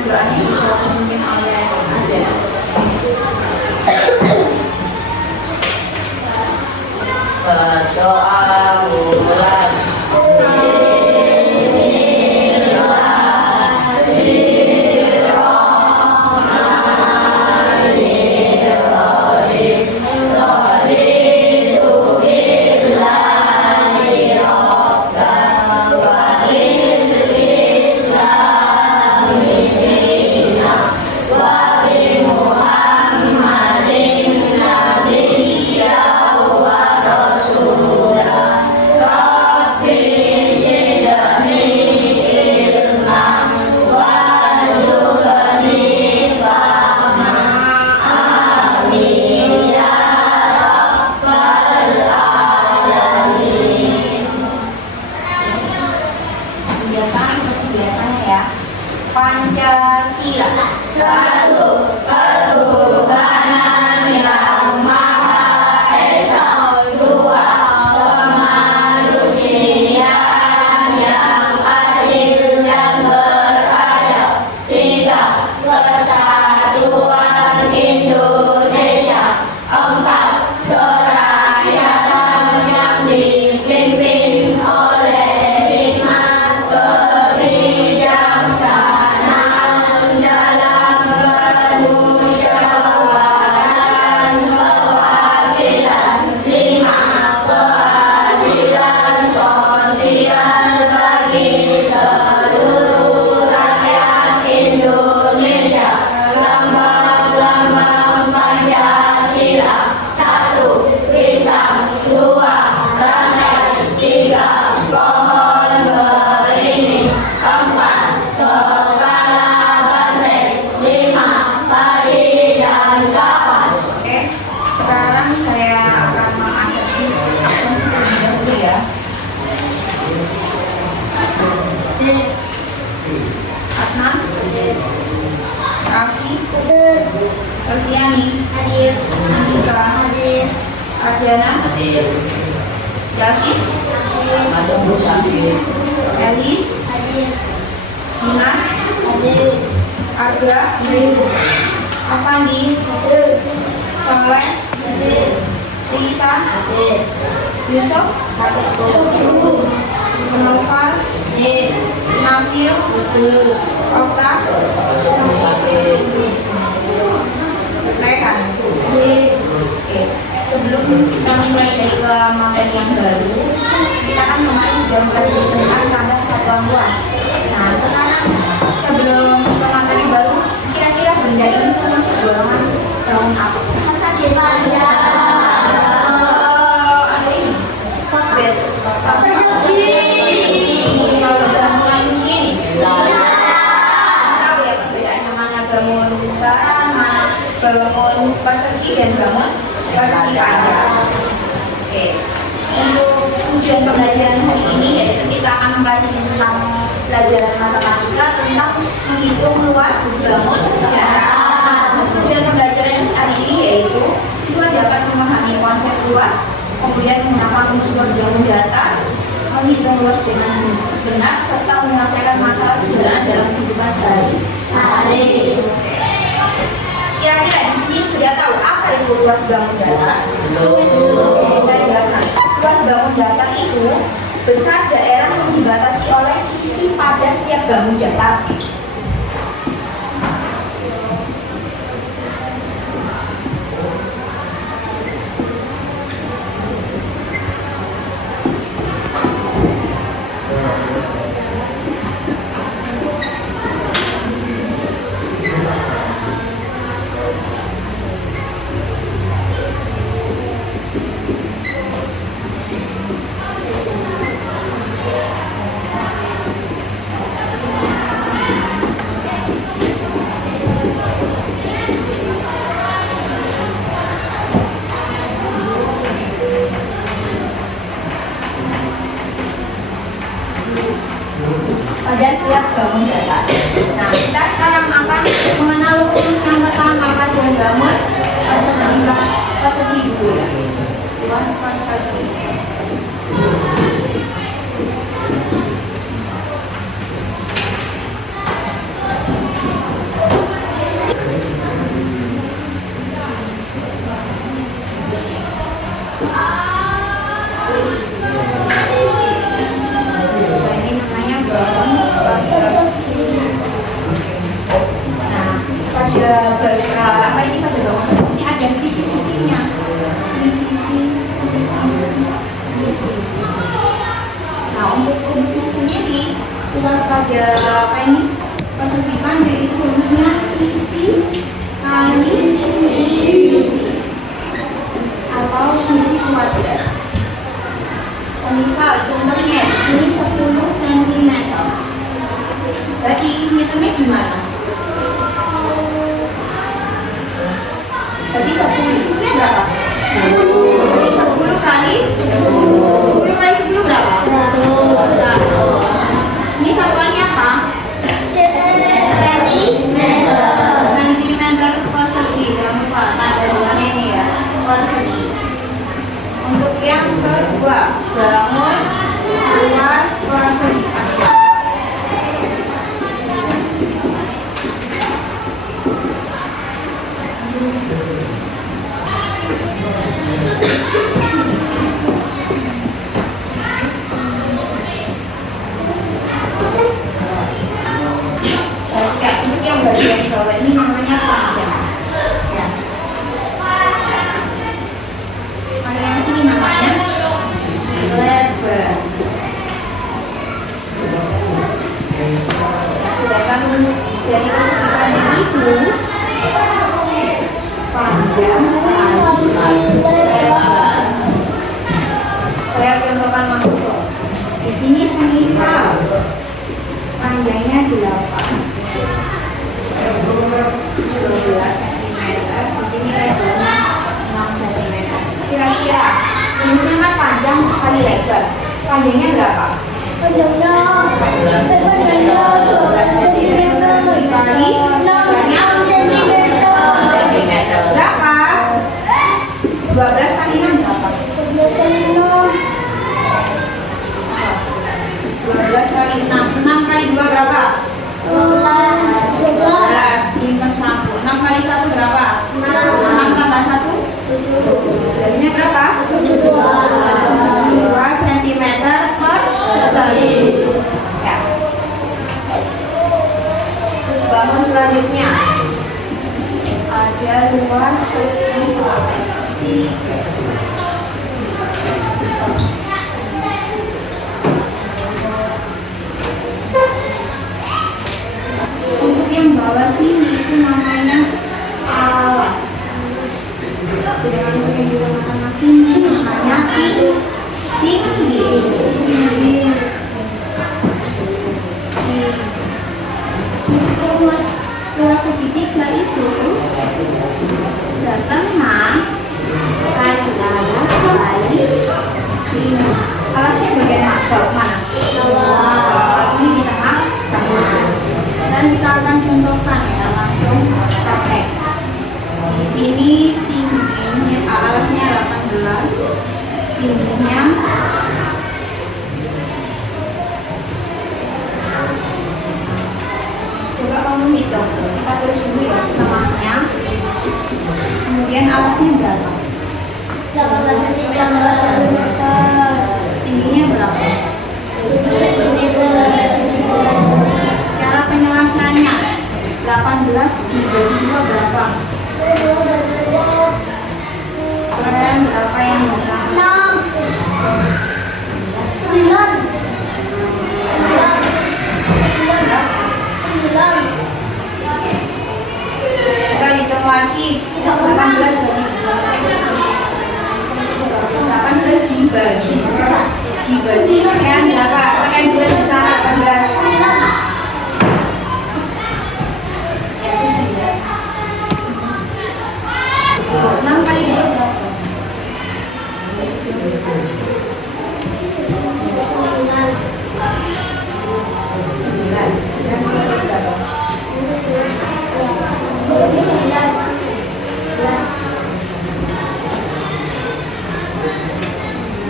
doanya bisa dipimpin oleh Anda. Berdoa bulan. Pancasila. Satu ketuhanan yang maha esa. Dua kemanusiaan yang adil dan beradab. Tiga persatuan Indonesia. Empat kerakyatan yang dipimpin oleh hikmat kebijaksanaan dalam kemusyawaratan kewakilan. Lima keadilan sosial bagi seluruh rakyat Indonesia. Lambang-lambang Pancasila. Satu bintang, dua rantai, tiga pohon beringin, empat kepala banteng, lima padi dan kapas. Oke, sekarang saya akan mengasesi absensi terlebih dahulu ya. Adnan, Raffi, Alfiani, Andika, Adriana, David, Elis, Dimas, Arga, Afandi, Soleh, Risa, Yusuf, Noval, Nafil, Okta, Rehan. Oke, sebelum kita mulai dari ke materi yang baru, kita kan kemarin sudah mempelajari tentang tanda satuan luas. Nah, sekarang sebelum ke materi baru, kira-kira benda ini tuh masuk golongan daun apa? Masa dipanjang. Ada ini, bed, kalau gabungan kunci ini, tahu ya perbedaannya mana bangun lingkaran, mana bangun persegi dan bangun persegi panjang. Oke, untuk tujuan pembelajaran hari ini yaitu kita akan mempelajari tentang pelajaran matematika tentang menghitung luas bangun datar. Tujuan pembelajaran hari ini yaitu siswa dapat memahami konsep luas, kemudian menggunakan rumus luas bangun datar, menghitung luas dengan benar, serta menyelesaikan masalah sederhana dalam kehidupan sehari-hari. Kira-kira di sini sudah tahu apa itu luas bangun datar? Saya jelaskan. Luas bangun datar itu besar daerah yang dibatasi oleh sisi pada setiap bangun datar. Pada setiap bangun datar. Nah, kita sekarang akan mengenal rumus yang pertama paduan bangun persegi dulu ya. Luas persegi. luas pada apa ini? Persegi panjang itu rumusnya sisi kali sisi atau sisi kuadrat. Semisal contohnya di sini 10 cm. Berarti hitungnya gimana? Jadi 10 sisinya berapa? 10. Jadi 10 kali 10 kali 10 berapa? 100. Ini satuannya apa? Sentimeter persegi. Jangan lupa tanda ini ya, persegi. Untuk yang kedua, bangun luas persegi panjang. Untuk yang bagian bawah ini namanya panjang. Ya. Ada yang sini namanya lebar. Nah, sedangkan rumus dari persegi itu panjang kali lebar. Saya contohkan langsung. Di sini semisal panjangnya 8, 12 cm. Di sini lebarnya 6 cm. Kira-kira rumusnya kan panjang kali lebar. Panjangnya berapa? Panjangnya 12 cm Dikali lebarnya 6 cm. Berapa? 12 kali 6 berapa? 12 kali 6 12 kali 6. 6 kali 2 berapa? 12. Simpan 1. 6 kali 1 berapa? 6 tambah 1? 7. Biasanya berapa? 2 cm persegi. Ya. Bangun selanjutnya. Ada luas segi 3. Untuk yang bawah sini itu namanya alas. Sedangkan untuk yang di tengah-tengah sini namanya tinggi. Untuk rumus luas segitiga itu setengah kali alas kali tinggi. Alasnya bagian mana? Ini di tengah. Dan kita akan contohkan ya, langsung praktek. Di sini tingginya alasnya 18, tingginya coba kamu hitung. Kita tulis dulu ya setengahnya. Kemudian alasnya berapa? 18 cm. Tingginya berapa? 7 cm. Cara penyelesaiannya 18 dibagi 2 berapa? Kalian berapa yang bisa? 6 Coba hitung lagi. 18 dibagi kan berapa? Kalian bisa 18. Ya, 6 kali 2 berapa? 9. Sedang berapa?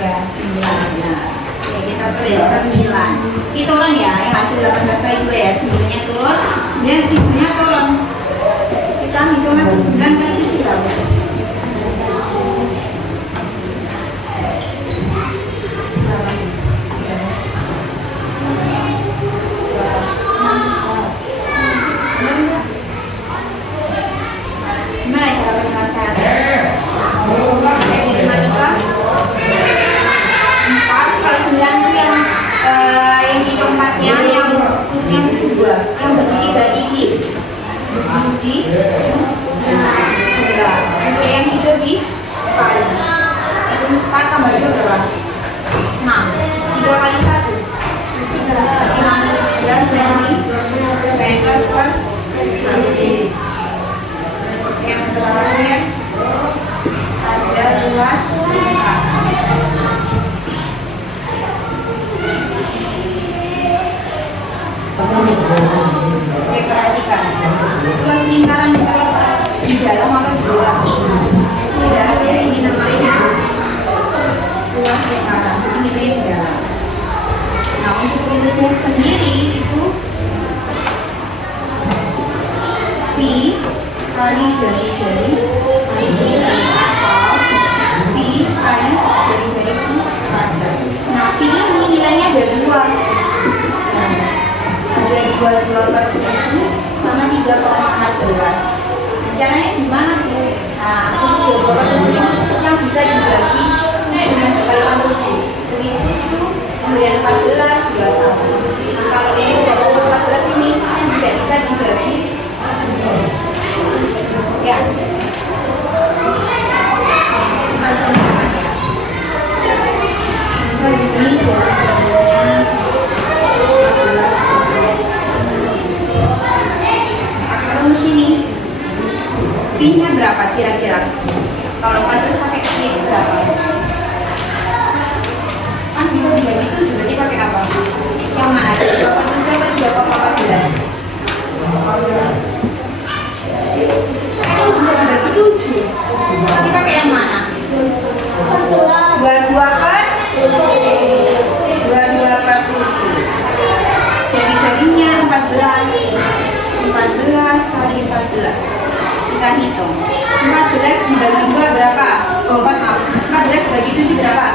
Ya, 9. Nah, oke, kita tulis 9. Ini turun ya, yang hasil 18 kali 2 ya. 9-nya turun, kemudian 7-nya turun. Kita hitung lagi 9 kali 7 berapa? 4 kalau 9 itu yang keempatnya yang untuk yang 72 yang berdiri berarti di 7 untuk yang tidur di kali 4 tambah 2 berapa? 6 3 kali 1 15 yang ini per 1 yang terakhir ada luas 4. Oke, perhatikan luas lingkaran di dalam apa di luar? Di dalam ya, ini namanya luas lingkaran, ini di dalam. Nah, untuk rumusnya sendiri itu pi kali jari-jari atau pi kali jari-jari kuadrat. Nah, pi ini nilainya ada 2. Ada 22 per 7 sama 3,14. Caranya gimana, Bu? Nah, untuk 22 per 7 yang bisa dibagi 7 yang dikalikan 7. Dari 7 kemudian 14 21. Nah, kalau ini 14 ini yang tidak bisa dibagi 7. Ya, baca ya. Nah, di sini jawabannya 14. Kalau di sini pinnya berapa kira-kira? Kalau 14 pakai pi berapa? Kan bisa dibagi 7, berarti pakai apa? Yang mana? 2,7 atau 3,14? Bisa dibagi 7. Nanti pakai yang mana? 22 per 7. Jari-jarinya 14 kali 14. Kita hitung. 14 dibagi 2 berapa? Oh, maaf. 14 bagi 7 berapa?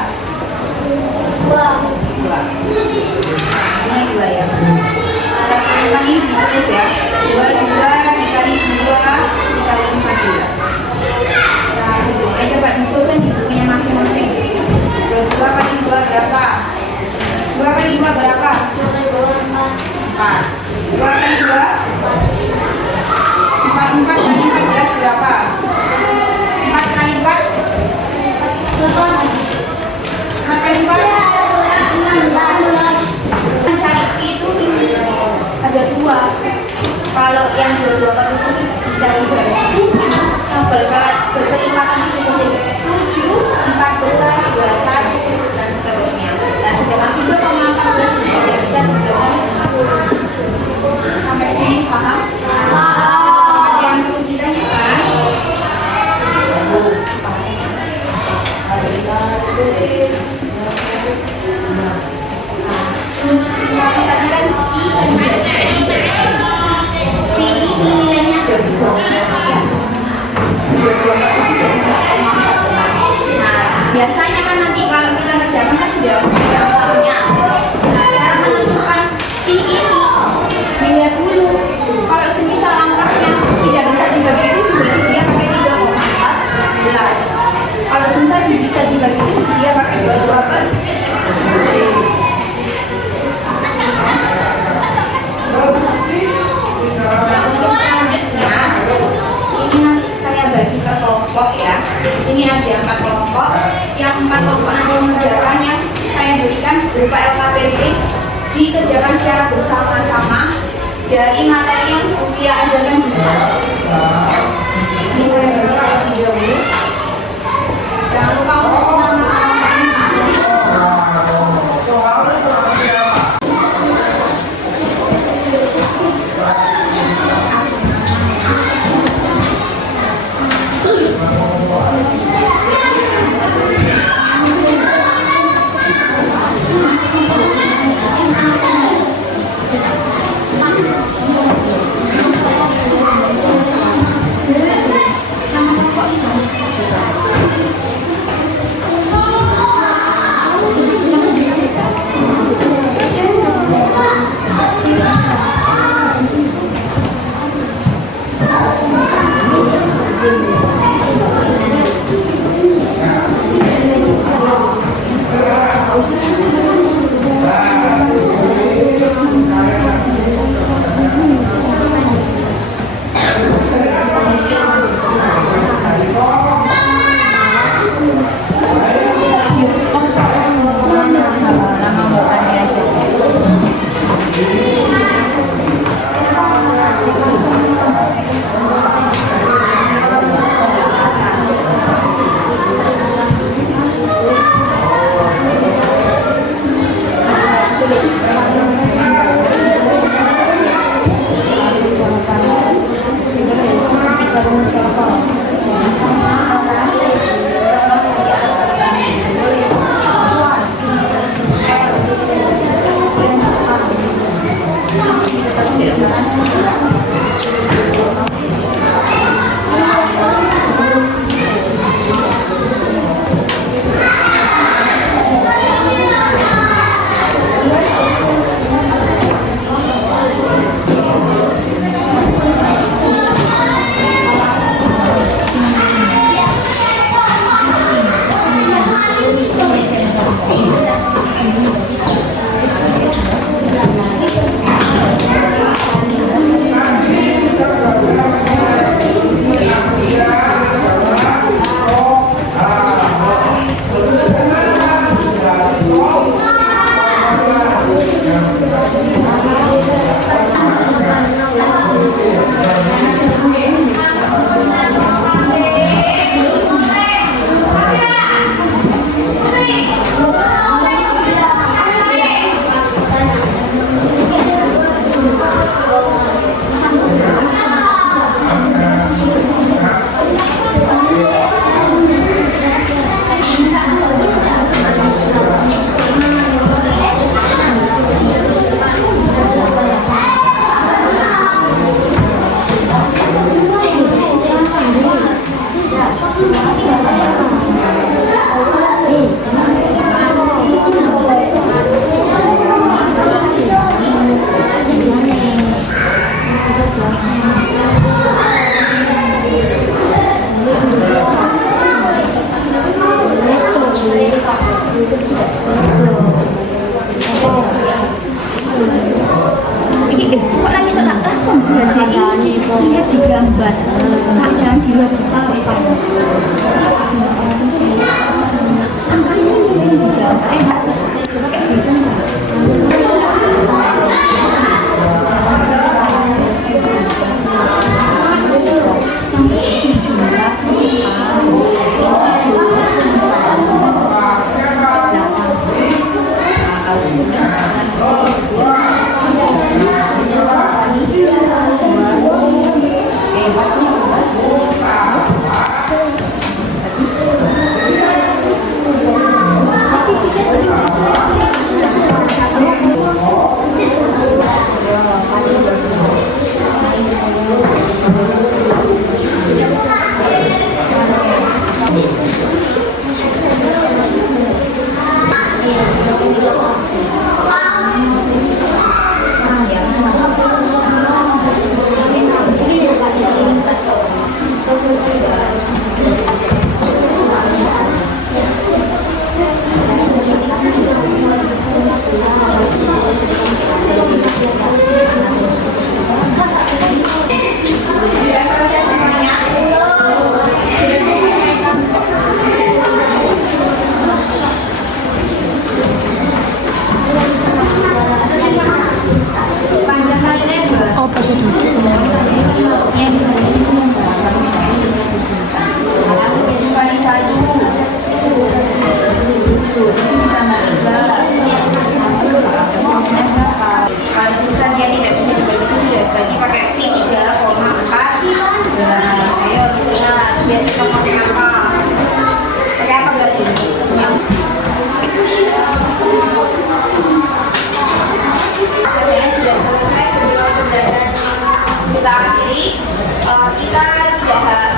2. Ini 2 ya. Kita ini ditulis ya. 2 juga dikali 2 dikali 14. Nah, hitungnya coba disusun di bukunya masing-masing. 22 kali 2 berapa? 2 kali 2 berapa? 4. 2 kali 2? 4 kali 14 berapa? 4 kali 4? 4 kali 4? 16. Cari itu ini ada 2. Kalau yang 22 per 7 bisa dibagi 7. Yang berkelipatan itu saja 7, 14, 21 dan seterusnya. Dan sedangkan 3,14 tidak bisa dibagi. Sampai sini paham? Ada yang perlu ditanyakan? Pi ini nilainya ada 2. Nah, biasanya kan nanti kalau kita kerjakan kan sudah angkanya. Nah, cara menentukan pi ini dilihat dulu. Kalau semisal angkanya tidak bisa dibagi 7, dia pakai 3,14. Kalau semisal bisa dibagi 7, dia pakai 22 per 7. Untuk selanjutnya, ini nanti saya bagi per kelompok ya. Di sini ada 4 kelompok. Yang 4 kelompok nanti mengerjakan yang saya berikan berupa LKPD dikerjakan secara bersama-sama dari materi yang Ufia ajarkan juga. Ini saya bagi terlebih dahulu. Jangan lupa untuk nama-namanya tulis. Kok lagi sholat langsung berarti lihat di gambar tak jangan dilihat di papan angkanya sih sering di gambar coba kayak gitu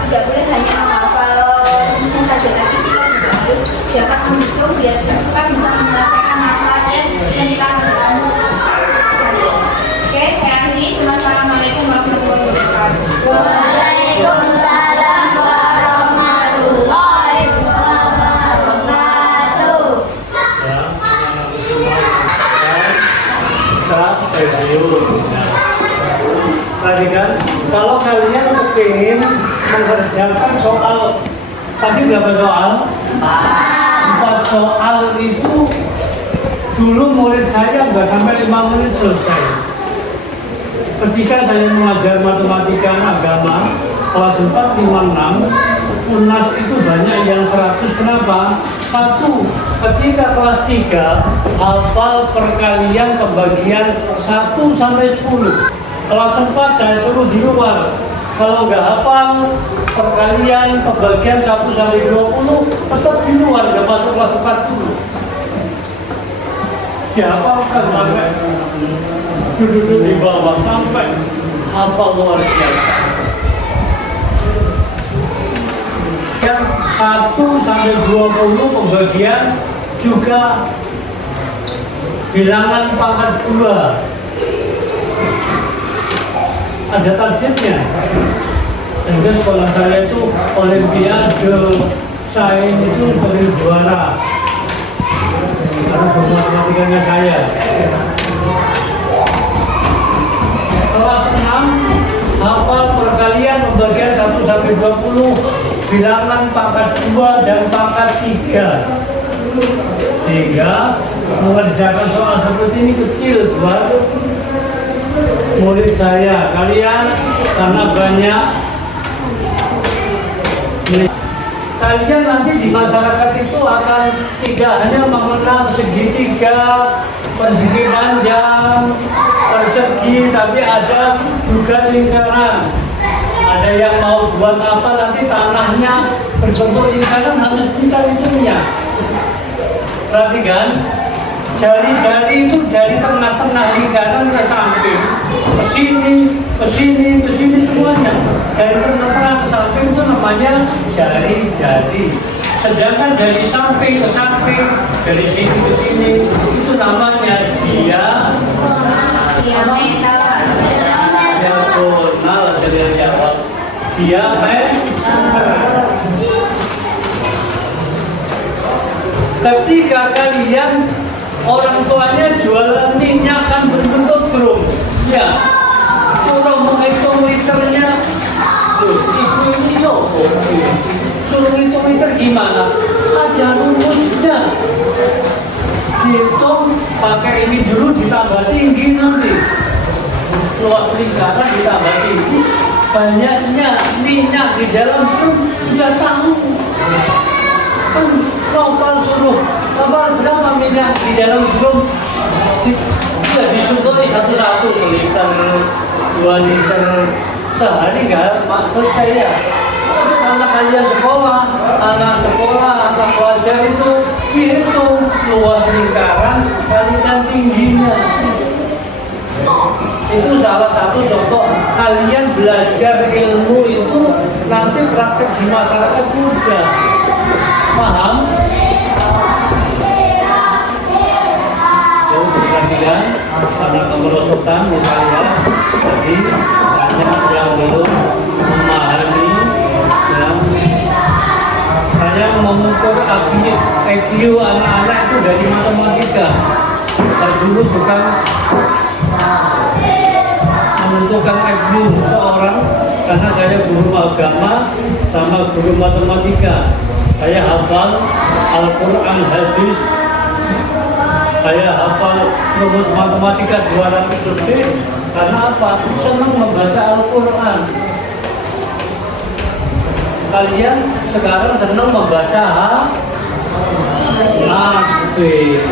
tidak boleh hanya menghafal saja, tapi kita juga harus dapat menghitung biar kita bisa menyelesaikan masalah yang kita hadapi. Oke, saya akhiri. Assalamualaikum warahmatullahi wabarakatuh. Waalaikumsalam warahmatullahi wabarakatuh. Tadi kan, kalau kalian kepingin mengerjakan soal, tadi berapa soal? 4 soal itu dulu murid saya nggak sampai 5 menit selesai. Ketika saya mengajar matematika agama kelas 4, 5, 6, UNAS itu banyak yang 100. Kenapa? Satu, ketika kelas 3 hafal perkalian pembagian 1 sampai 10. Kelas 4 saya suruh di luar. Kalau nggak hafal perkalian pembagian 1 sampai 20, tetap di luar, nggak masuk kelas 4 dulu. Dihafalkan sampai duduk di bawah sampai hafal luar biasa. Yang 1 sampai 20 pembagian juga bilangan pangkat 2. Ada targetnya. Dan sekolah saya itu olimpiade sains itu sering juara karena matematikanya saya. Kelas 6 hafal perkalian pembagian 1 sampai 20 bilangan pangkat 2 dan pangkat 3. Sehingga mengerjakan soal seperti ini kecil buat murid saya. Kalian karena banyak, kalian nanti di masyarakat itu akan tidak hanya mengenal segitiga, persegi panjang, persegi, tapi ada juga lingkaran. Ada yang mau buat apa nanti tanahnya berbentuk lingkaran harus bisa hitungnya. Perhatikan, jari-jari itu dari tengah-tengah lingkaran ke samping, ke sini semuanya. Dari tengah-tengah ke samping itu namanya jari-jari. Sedangkan dari samping ke samping, dari sini ke sini itu namanya diameter. diagonal. Jadi jawab diameter. Ketika kalian orang tuanya jualan minyak kan berbentuk drum, ya, suruh menghitung liternya. Loh, ibu ini loh, suruh hitung liter gimana? Ada rumusnya. Dihitung pakai ini dulu ditambah tinggi nanti. Luas lingkaran ditambah tinggi, banyaknya minyak di dalam drum sudah tahu. Novel suruh berapa minyak di dalam drum, tidak disuturi satu-satu, seliter, 2 liter sehari nggak. Maksud saya, karena kalian sekolah, anak pelajar itu dihitung luas lingkaran kalikan tingginya. Itu salah satu contoh kalian belajar ilmu itu nanti praktek di masyarakat juga. Paham? Ya, perhatikan pada kemerosotan misalnya, jadi banyak yang belum memahami. Ya. Saya mengukur IQ anak-anak itu dari matematika. Dan dulu bukan menentukan IQ seorang, karena saya guru agama sama guru matematika. Saya hafal Al-Quran hadis, saya hafal rumus matematika 200 lebih. Karena apa? Senang membaca Al-Quran. Kalian sekarang senang membaca hadis.